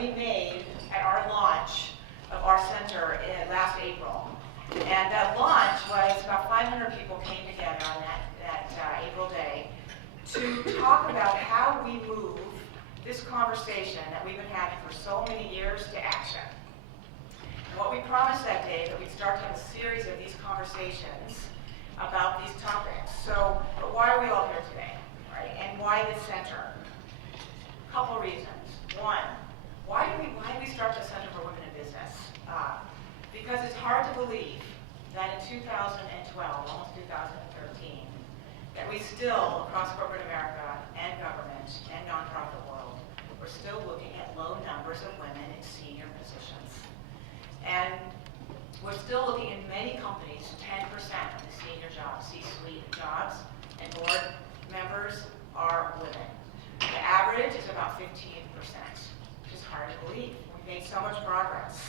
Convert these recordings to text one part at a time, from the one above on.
we made at our launch of our center in last April. And that launch was about 500 people came together on that April day to talk about how we move this conversation that we've been having for so many years to action. And what we promised that day that we'd start to have a series of these conversations about these topics. So, but why are we all here today, right? And why this center? A couple reasons. One, why do we start the Center for Women in Business? Because it's hard to believe that in 2012, almost 2013, that we still, across corporate America and government and nonprofit world, we're still looking at low numbers of women in senior positions. And we're still looking in many companies, 10% of the senior jobs, C-suite jobs, and board members are women. The average is about 15%, which is hard to believe. We've made so much progress.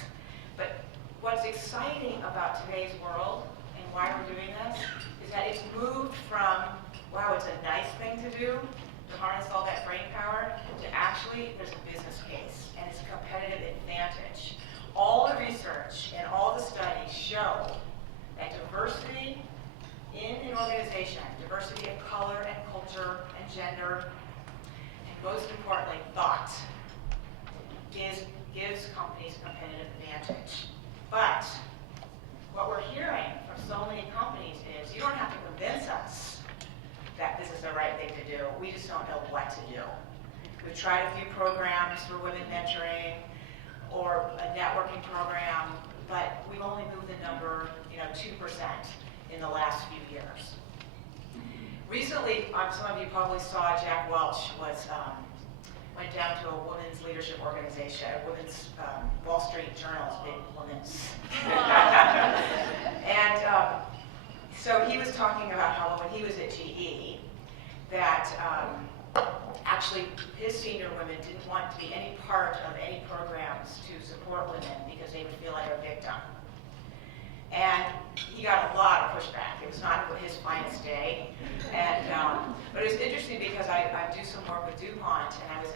But what's exciting about today's world and why we're doing this is that it's moved from, wow, it's a nice thing to do, to harness all that brain power, to actually there's a business case and it's a competitive advantage. All the research and all the studies show that diversity in an organization, diversity of color and culture and gender, and most importantly, thought, gives companies a competitive advantage. But what we're hearing from so many companies is you don't have to convince us that this is the right thing to do. We just don't know what to do. We've tried a few programs for women mentoring or a networking program, but we've only moved the number, 2% in the last few years. Recently, some of you probably saw Jack Welch went down to a women's leadership organization, a women's Wall Street Journal's big women's. And so he was talking about how when he was at GE, that actually his senior women didn't want to be any part of any programs to support women because they would feel like a victim. And he got a lot of pushback. It was not his finest day. And but it was interesting because I do some work with DuPont, and I was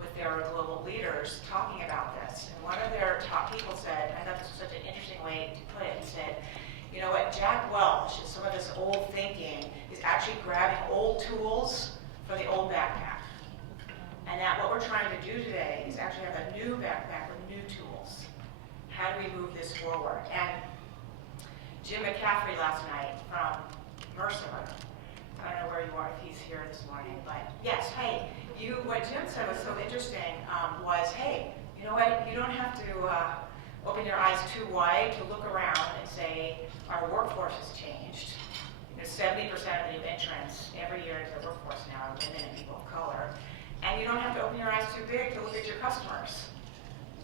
with their global leaders talking about this. And one of their top people said, I thought this was such an interesting way to put it, he said, you know what, Jack Welch and some of this old thinking is actually grabbing old tools for the old backpack. And that what we're trying to do today is actually have a new backpack with new tools. How do we move this forward? And Jim McCaffrey last night from Mercer, I don't know where you are, if he's here this morning, but yes, hey, what Jim said was so interesting was, hey, you know what, you don't have to open your eyes too wide to look around and say, our workforce has changed. 70% of the new entrants every year into the workforce now are women and people of color. And you don't have to open your eyes too big to look at your customers.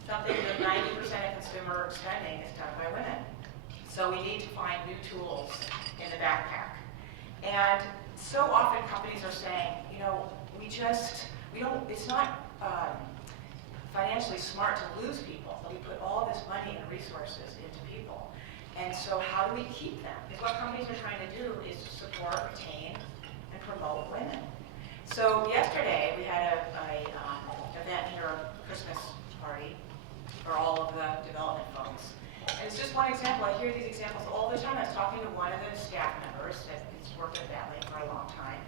Something that 90% of consumer spending is done by women. So we need to find new tools in the backpack. And so often companies are saying, it's not financially smart to lose people. We put all this money and resources into people. And so how do we keep them? Because what companies are trying to do is to support, retain, and promote women. So yesterday we had an event here, a Christmas party, for all of the development folks. And it's just one example. I hear these examples all the time. I was talking to one of the staff members that has worked at Bentley for a long time.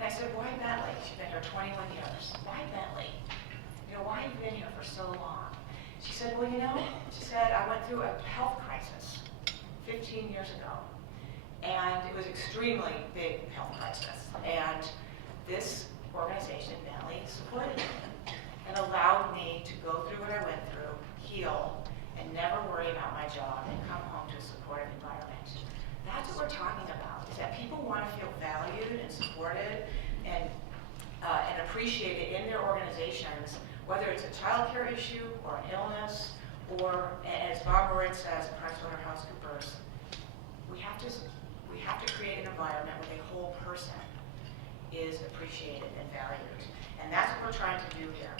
And I said, why Bentley? She's been here 21 years. Why Bentley? Why have you been here for so long? She said, well, she said, I went through a health crisis 15 years ago. And it was extremely big health crisis. And this organization, Bentley, supported me and allowed me to go through what I went through, heal, and never worry about my job and come home to a supportive environment. That's what we're talking about, is that people want to feel valued and supported and appreciated in their organizations, whether it's a child care issue or an illness, or, as Bob Moritz says in PricewaterhouseCoopers, we have to create an environment where the whole person is appreciated and valued. And that's what we're trying to do here.